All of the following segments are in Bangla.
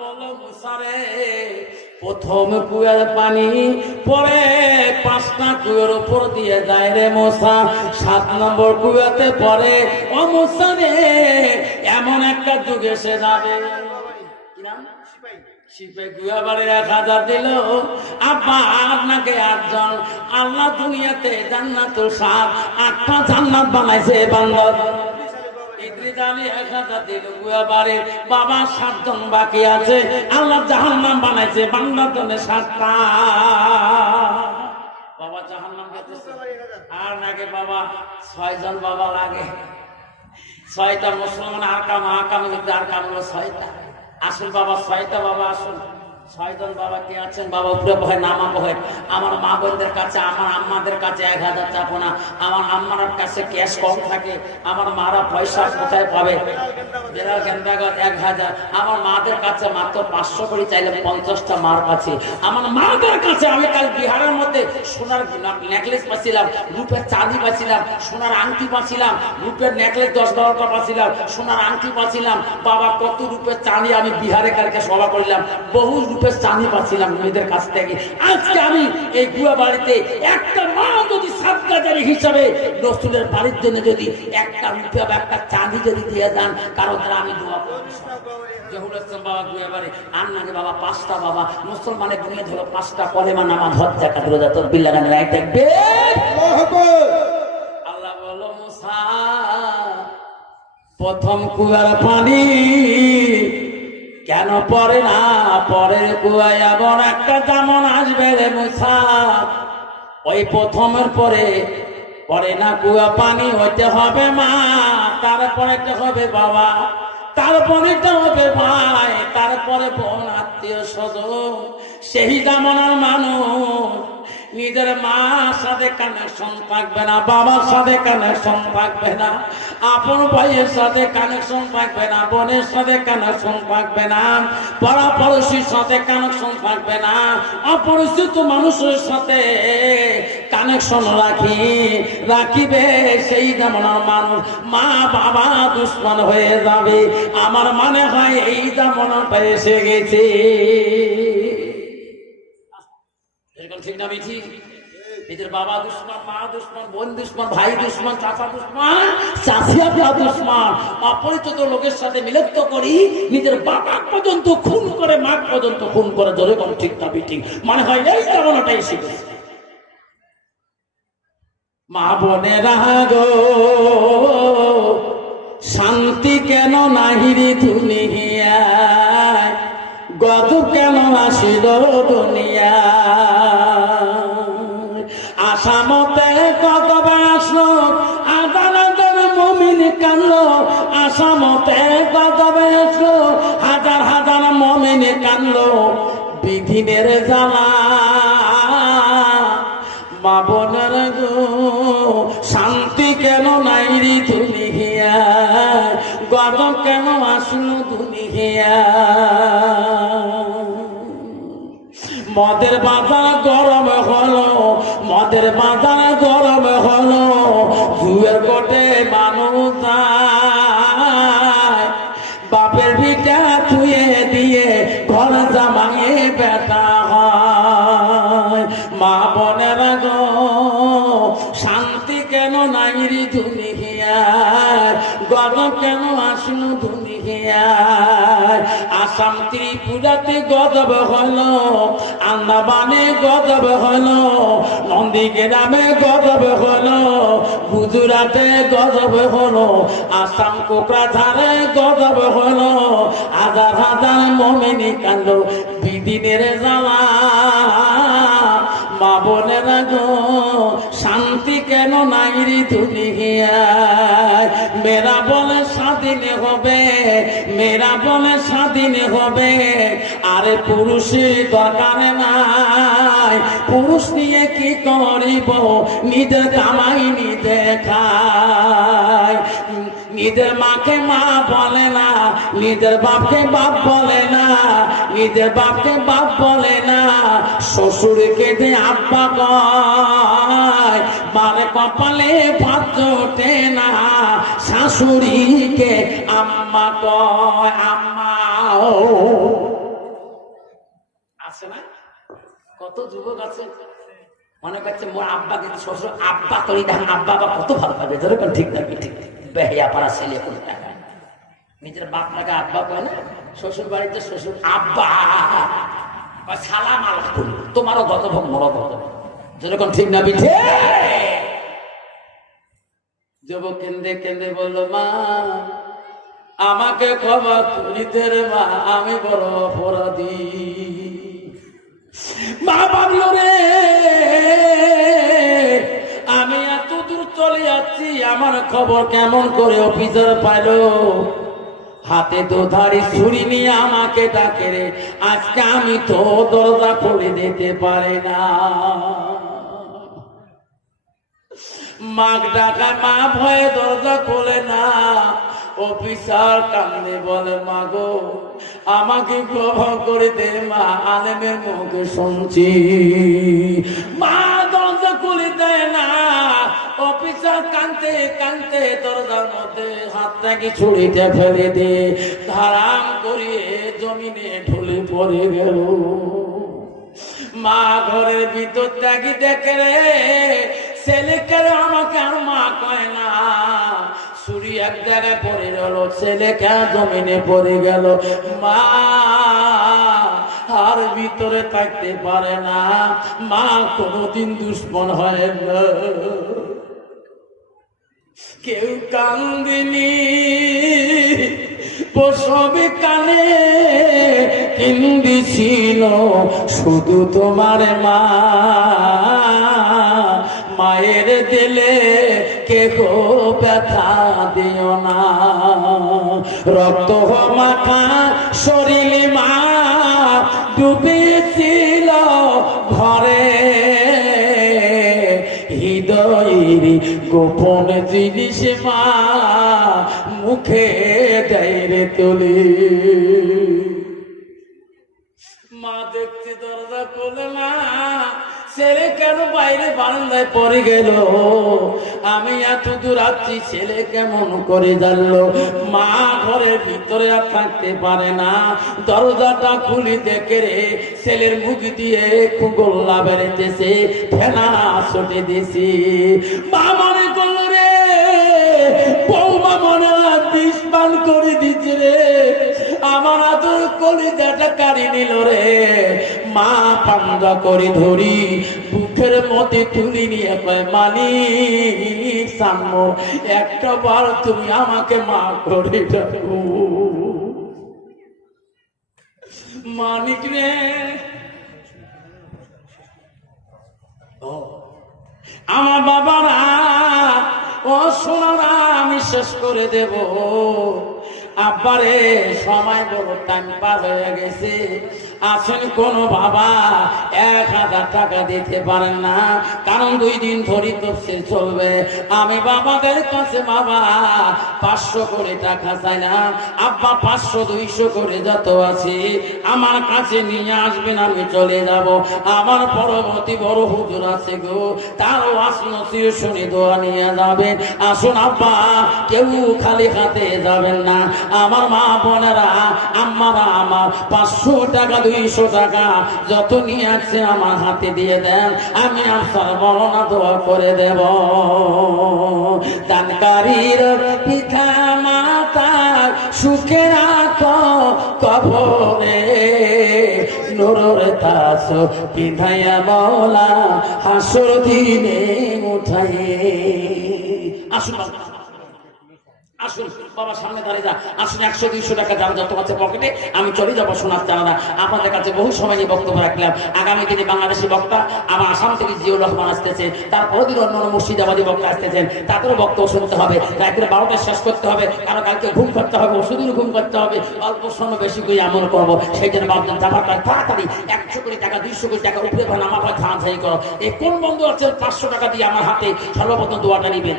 বলো মুসারে প্রথম কুয়ার পানি পরে পাঁচটা কুয়ার উপর দিয়ে যায় রে মশা। সাত নম্বর কুয়াতে পরে ও মুসারে এমন একটা যুগ এসে যাবে। আল্লাহ দুনিয়াতে জান্নাতুল সাত আটটা জান্নাত বানাইছে বান্দর। বাবা সাতজন বাকি আছে। আল্লাহ জাহান্নাম বানাইছে বাংলার জন্য সাতটা। বাবা জাহান নাম আর নাকি বাবা, ছয়জন বাবা লাগে। ছয়টা মুসলমান, আর কাম আকাম আর কাম ছয়টা। আসল বাবা, ছয়টা বাবা আসল। ছয়জন বাবা কে আছেন? বাবা উপরে ভয় নামা ভয় আমার মা বোনদের কাছে, আমার আম্মাদের কাছে এক হাজার চাপো না। আমার আম্মার কাছে ক্যাশ কম থাকে। আমার মারা পয়সা কোথায় পাবে? এক হাজার। আমার মাদের কাছে মাত্র পাঁচশো করে চাইলে পঞ্চাশটা আমার মাদের কাছে আমি কাল বিহারের মধ্যে সোনার নেকলেস পাচ্ছিলাম, রূপের চাঁদি পাচ্ছিলাম, সোনার আংটি পাচ্ছিলাম, রূপের নেকলেস দশ বারোটা পাচ্ছিলাম, সোনার আংটি পাচ্ছিলাম। বাবা, কত রূপের চাঁদি আমি বিহারে কালকে সভা করলাম, বহু রূপের চাঁদি পাচ্ছিলাম মেয়েদের কাছ থেকে। আজকে আমি এই গুয়া বাড়িতে একটা মা যদি সাতগাজারি হিসাবে রসুলের বাড়ির জন্য যদি একটা রূপে বা একটা চাঁদি যদি দিয়ে দেন কারও দ্বারা আমি দোয়া প্রথম কুয়ার পানি কেন পরে না? পরের কুয়ায় এমন একটা যেমন আসবে রে মুসা। ওই প্রথমের পরে পরে না কুয়া পানি হইতে হবে মা, তারপরে হবে বাবা, তারপরে হবে ভাই, তারপরে বোন, আত্মীয় স্বজন, সেই জামানার মানুষ নিজের মা সাথে কানেকশন থাকবে না, বাবার সাথে কানেকশন থাকবে না, আপন ভাইয়ের সাথে কানেকশন থাকবে না, বোনের সাথে কানেকশন থাকবে না পাড়া পড়োশির সাথে কানেকশন থাকবে না, অপরিচিত মানুষের সাথে কানেকশন রাখি, রাখিবে সেই জামানার মানুষ। মা বাবা দুশ্মন হয়ে যাবে, আমার মনে হয় এই জামানাটা এসে গেছে। এরকম ঠিক না বেঠি নিজের বাবা দুশ্মন, মা দুশ্মন, বোন দুশ্মন, ভাই দুশ্মন দুশ্মন চাষিয়া পিয়া দুশ্মন, অপরিচিত লোকের সাথে মিলিত করি, নিজের বাবা পর্যন্ত খুন করে মা পর্যন্ত খুন করে কম ঠিক না মানে হয় এই শিখেছে মা শান্তি কেন নাহিরি দুনিয়ায়? গত কেন আসিল দুনিয়া বিধিনের জ্বালা। মা বোনের গো, শান্তি কেন নাই ধুলি গিয়া গদ কেন আসলো দুনিয়া? মদের বাজার গরম হলো, মদের বাজার বোনের গো শান্তি কেন নাই রে দুনিয়ার? গরম কেন আসলো দুনিয়ার? আসাম ত্রিপুরাতে গজব হলো, আন্দামানে গজব হলো, নন্দীগ্রামে গজব হলো, গুজরাটে গজব হলো, আসাম কোকরাঝারে গজব হলো, হাজার হাজার মমিনী কান্দ বিদিনের জ্বালা। গো, শান্তি কেন নাই রে দুনিয়ায়? মেরা বলে স্বাধীন হবে, মেরা বলে স্বাধীন হবে। আরে পুরুষের দরকার নাই। পুরুষ নিয়ে কি করিব? নিজের কামাই নিজে খায়। নিজের মাকে মা বলে না, নিজের বাপকে বাপ বলে না, নিজের বাপকে বাপ বলে না। শ্বশুরে কেটে আব্বা কয়, বারে কপালে ভাত জোটে না, শাশুড়িকে আম্মা কয়, আম্মা আছে না? কত যুবক আছে? মনে করছে মোর আব্বা কিন্তু শ্বশুর, আব্বা করি দেখেন, আব্বা বা কত ভালো পাবে? ধরে ঠিক থাকবে ঠিক? বেহিয়া পাড়া ছেলে কোনটা নিজের বাপটাকে আব্বা কয় না? শ্বশুর বাড়িতে শ্বশুর আব্বা। সালাম আলাইকুম, তোমারও গত ভোগ মরো যেরকম ঠিক না বিঠে? যুবক কেন্দ্রে কেন্দ্রে বলল, মা, আমাকে ক্ষমা করিতে রে মা, আমি বড় অপরাধী। মা ভাবল রে, আমি এত দূর চলে যাচ্ছি, আমার খবর কেমন করে অফিসার পাইল? হাতে তো ধারি ছুরি নিয়ে আমাকে ডাকে রে। আজকে আমি তো দরজা খুলে দিতে পারি না। মাগ ডাকায় মা ভয়ে দরজা খোলে না। অফিসার কান্দে বলে মা গো আমাকে ক্ষমা করে দে, মা আলেমের মুখে শুনছি। মা দরজা খুলে দেয় না। অফিসার জমিনে ঢুলে মা ঘরের ভিতর ত্যাগি দেখে রে? ছেলেকে আমাকে আর মা কয় না? ছুরি এক জায়গায় পড়ে গেল ছেলেকে জমিনে পড়ে গেল? মা আর ভিতরে থাকতে পারে না। মা কোনোদিন দুশ্মন হয় না। কেউ কান্দিনি। কানে ছিল, শুধু তোমার মা। মায়ের দিলে কে ব্যথা দিও না। রক্ত মাখা শরীর মা ডুবেছিল গোপন জিনিস মা মুখে ডাইরে তোলে। মা দেখতে দরজা খোলে না, ছেলে কেন বাইরে বারান্দায় পড়ে গেল? আমি এত দূর আছি, ছেলে কেমন করে জানলো? মা ঘরের ভিতরে আর থাকতে পারে না। দরজাটা খুলি দেখে রে, ছেলের মুখ দিয়ে খুব গোল্লা বেড়েতেছে ফেনা ছটে দিছি। রে বৌমা মনে করে দিচ্ছে রে। আমার আদর কলিজাটা কাড়ি নিল রে। মা পান্দা করে ধরি তুলি নিয়ে কয়, মালিক, সাম্য, একটা বার তুমি আমাকে মা করে মালিক রে। আমার বাবারা, ও সোনারা শেষ করে দেব। আব্বারে, সময় বড় টাইম পার হয়ে গেছে। আসেন কোন বাবা এক হাজার টাকা দিতে পারেন না, কারণ দুই দিন ধরে তফসিল চলবে। আমি বাবাদের কাছে, বাবা, পাঁচশো করে টাকা চাই না, আব্বা পাঁচশো, দুইশো করে যত আছে, আমার কাছে নিয়ে আসবেন, আমি চলে যাব। আমার পরবর্তী বড় হুজুর আছে গো তারও আসন শুনে দোয়া নিয়ে যাবেন। আসুন আব্বা, কেউ খালি হাতে যাবেন না। আমার মা বোনেরা, আম্মারা আমার, পাঁচশো টাকা, দুইশো টাকা যত নিয়ে আসছে আমার হাতে দিয়ে দেন, আমি আপনার বর্ণনা দোয়া করে দেব দানকারীর পিতা মাতা সুখে রাখো কবরে, নুরর তাস পিধাইয়া বলা হাসর দিনে উঠাই আসুন। পকেটে, আমি চলে যাব বহু সময় বক্তব্য রাখলাম। আগামী দিনে বাংলাদেশি বক্তা আমার আসাম থেকে বক্তা বক্তব্য শুনতে হবে। রাত্রে শেষ করতে হবে। কারও কালকে ঘুম করতে হবে ওষুধের ঘুম করতে হবে। অল্প সময় বেশি করে আমল করব। সেই জন্য যাবার কাজ তাড়াতাড়ি একশো কোটি টাকা, দুইশো কোটি টাকা উপরে আমার ধান করো। এই কোন বন্ধু আছে পাঁচশো টাকা দিয়ে আমার হাতে সর্বপ্রথম দোয়াটা নিবেন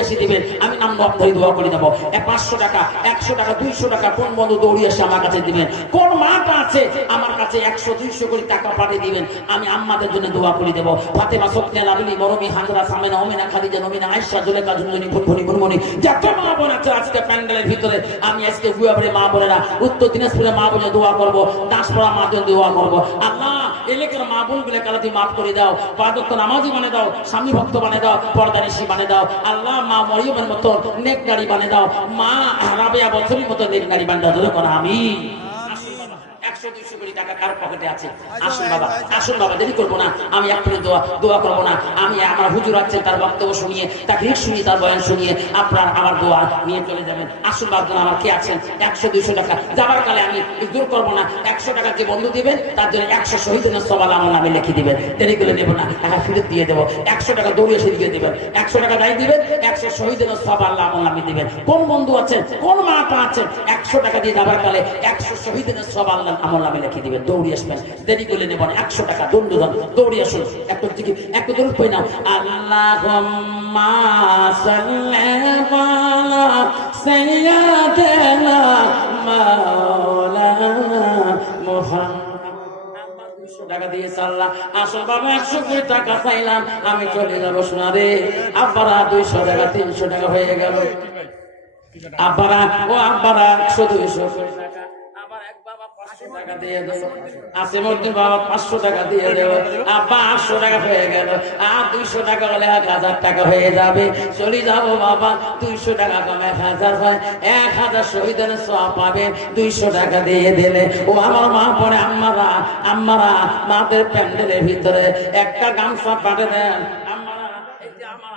আসি আমি নাম দোয়া করে এক পাঁচশো টাকা, একশো টাকা, দুইশো টাকা কোন বন্ধু দৌড়িয়ে এসে আমার কাছে দিবেন? কোন মাটা আছে? আমার কাছে একশো, দুইশো করে টাকা পাঠিয়ে দিবেন। আমি আম্মাদের জন্য দোয়া করে দেবো। ফাতেমা সত্যা লাভলি মরমি, হাজরা, সামেনা, ওমিনা, খাদিজা নমিনা আয়সা জুলেকা ঝুনঝুনি, ফুনফুনি ফুনমুনি যত মা বোন আছে আজকে প্যান্ডেলের ভিতরে, আমি আজকে গুয়াবাড়ি মা বোনেরা উত্তর দিনাজপুরে মা বোনে দোয়া করব, দাসপাড়া মা বোন দোয়া করব। আল্লাহ, এলাকার মা বোনগুলো কালা তুই মাফ করে দাও, পাদত্ত নামাজি মানে দাও, স্বামী ভক্ত মানে দাও পর্দানিশি মানে দাও। আল্লাহ, মা মরিয়মের মতো নেক গাড়ি মানে দাও। মা রাবেয়া বছরের মতো নারী গাড়ি বান্ধা ধরে করা আমি একশো দুইশো কোটি টাকা কার পকেটে আছে। আসুন বাবা আসুন বাবা দেরি করব না। আমি এক্ষুনি দোয়া দোয়া করব না। আমি আমার হুজুর আছে তার বক্তব্য শুনিয়ে তাকে শুনিয়ে তার বয়ান শুনিয়ে আপনার আমার দোয়া নিয়ে চলে যাবেন। আসুন বাবজন আমার কে আছেন? একশো দুইশো টাকা। যাবার কালে আমি দূর করব না। একশো টাকা যে বন্ধু দিবেন তার জন্য একশো শহীদের সবাল আমার নামে লিখে দিবেন। দেরি করে নেব না। টাকা ফেরত দিয়ে দেবো। একশো টাকা দৌড়িয়ে এসে দিয়ে দেবেন। একশো টাকা দায় দিবেন একশো শহীদের সব আল্লাহ আমার নামে দিবেন। কোন বন্ধু আছেন? কোন মাটা আছেন? একশো টাকা দিয়ে যাবার কালে একশো শহীদের সব আল্লাহ নামে লিখে দিবেন দৌড়িয়ে আসবেন। দেরি করে নেবেন একশো টাকা, দণ্ড দান দৌড়িয়ে আসুন। একটু দিকে একটু দূর পই না। আল্লাহ। আমি চলে যাব আব্বারা দুইশো টাকা, তিনশো টাকা হয়ে গেল। আব্বারা, ও আব্বারা, একশো, দুইশো। টাকা দিয়ে দেবো। বাবা পাঁচশো টাকা দিয়ে দেবো। আব্বা আটশো টাকা হয়ে গেল। আর দুইশো টাকা হলে এক হাজার টাকা হয়ে যাবে। চলে যাব বাবা, দুইশো টাকা কম এক হাজার হয়। এক হাজার শহীদের সব পাবে। দুইশো টাকা দিয়ে দিলে। ও আমার মা পরে আম্মারা আম্মারা, মাদের প্যান্ডেলের ভিতরে একটা গামছা পাঠে দেন।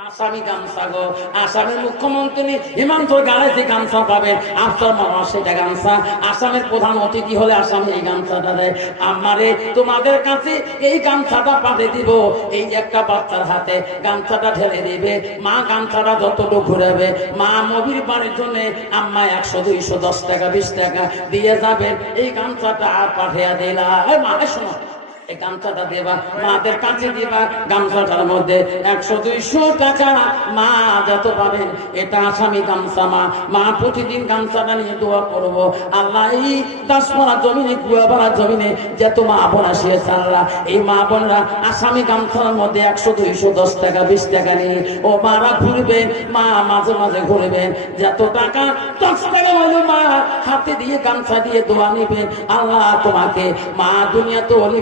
আসামি গামছা গো। আসামের মুখ্যমন্ত্রী হিমন্ত গাড়াইতে গামছা পাবেন মনে হয় সেটা গামছা? আসামের প্রধান অতিথি হলে আসামে এই গামছাটা দেয়। আমারে তোমাদের কাছে এই গামছাটা পাঠিয়ে দিব। এই একটা বাচ্চার হাতে গামছাটা ঢেলে দিবে। মা গামছাটা যতটুকু ঘুরাবে, মা মবির বাড়ির জন্য আম্মা একশো, দুইশো, দশ টাকা, বিশ টাকা দিয়ে যাবেন। এই গামছাটা আর পাঠিয়ে দিলা মা শোনো। আসামি গামছার মধ্যে একশো দুইশো দশ টাকা, বিশ টাকা নিয়ে, ও মারা ঘুরবেন মা মাঝে মাঝে ঘুরবেন যত টাকা, দশ টাকা মা, হাতে দিয়ে গামছা দিয়ে দোয়া নিবেন। আল্লাহ তোমাকে, মা দুনিয়া তো অলি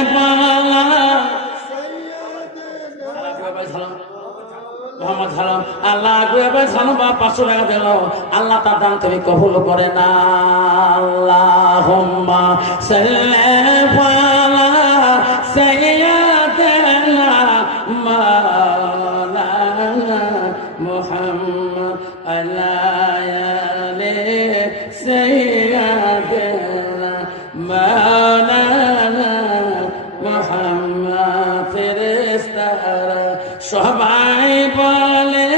মোহাম্মদ ঝালাম আল্লাহ আগুয়ে সালাম বা পাঁচশো টাকা দিল আল্লাহ তার দান তুমি কবুল করে না আল্লাহ সবাই বলে,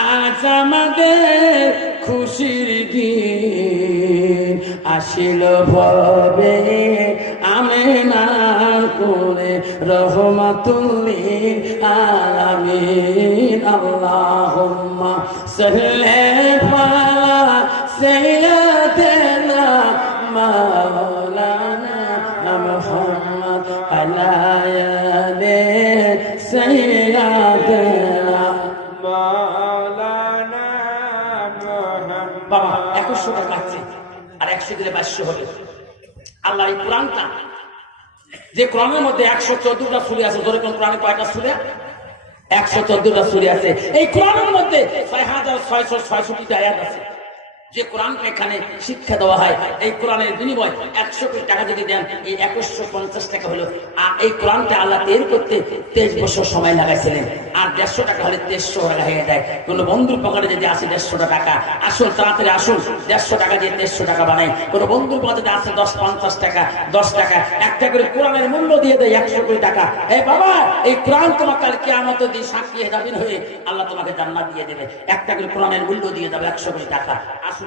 আজ আমাদের খুশির দিন। আসিল ভবে আমি না করে রহমাতুল্লি আলামিন, আল্লাহুম্মা সাল্লি একুশশো টাকা আর একশো দিলে বাইশশো হবে। আল্লাহ এই কোরআনটা, যে ক্রমের মধ্যে একশো চোদ্দটা সুরি আছে, ধরে কোন কোরআনে কয়টা সুরে? একশো চোদ্দটা সুরে আছে। এই কোরআনের মধ্যে ছয় হাজার ছয়শো ছয়ষট্টিটা আয়াত আছে। যে কোরআনকে এখানে শিক্ষা দেওয়া হয়, এই কোরআনের বিনিময় একশো কোটি টাকা যদি দেন, এই একুশশো পঞ্চাশ টাকা হলো। আর এই কোরআনটা আল্লাহ তৈরি করতে তেইশ বছর সময় লাগাইছিলেন। আর দেড়শো টাকা হলে দেড়শো টাকা হয়ে যায়। কোনো বন্ধুর পকেটে যদি আসে দেড়শো টাকা, আসুন, তাড়াতাড়ি আসুন, দেড়শো টাকা দিয়ে দেড়শো টাকা বানাই। কোনো বন্ধুর পকেটে আসে দশ, পঞ্চাশ টাকা, দশ টাকা, একটা করে কোরআনের মূল্য দিয়ে দেয় একশো কোটি টাকা। এই বাবা, এই কোরআন তোমার কাল কেয়ামত দিয়ে সাক্ষী হেদাবিন হয়ে আল্লাহ তোমাকে জান্নাত দিয়ে দেবে। একটা করে কোরআনের মূল্য দিয়ে দেবে একশো কোটি টাকা।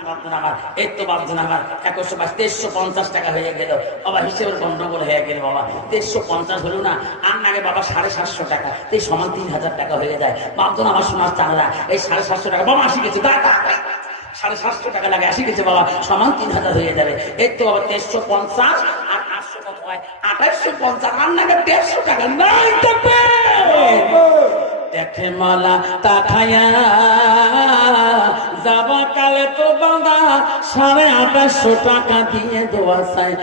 বাপজন আমার, এই তো বাপজন আমার। একশো বাইশ তেইশশো পঞ্চাশ টাকা হয়ে গেল। বাবা, হিসেবের গন্ডগোল হয়ে গেল বাবা। তেইশশো পঞ্চাশ হলো না, আর নাগে বাবা সাড়ে সাতশো টাকা। এই সমান তিন হাজার টাকা হয়ে যায়। বাপজন আমার সোনার চাঁদা। এই সাড়ে সাতশো টাকা, বাবা, আসি গেছে। সাড়ে সাতশো টাকা লাগে, আসি গেছে বাবা। সমান তিন হাজার হয়ে যাবে। এই তো বাবা তেইশশো পঞ্চাশ আর আটশো কত হয়? আঠাশশো পঞ্চাশ, আর নাগে দেড়শো টাকা। নাই, থাকবে! দেখে মালা তাকায়া যাবা কালে তো বাবা সাড়ে আঠাশশো টাকা দিয়ে দেওয়া চাই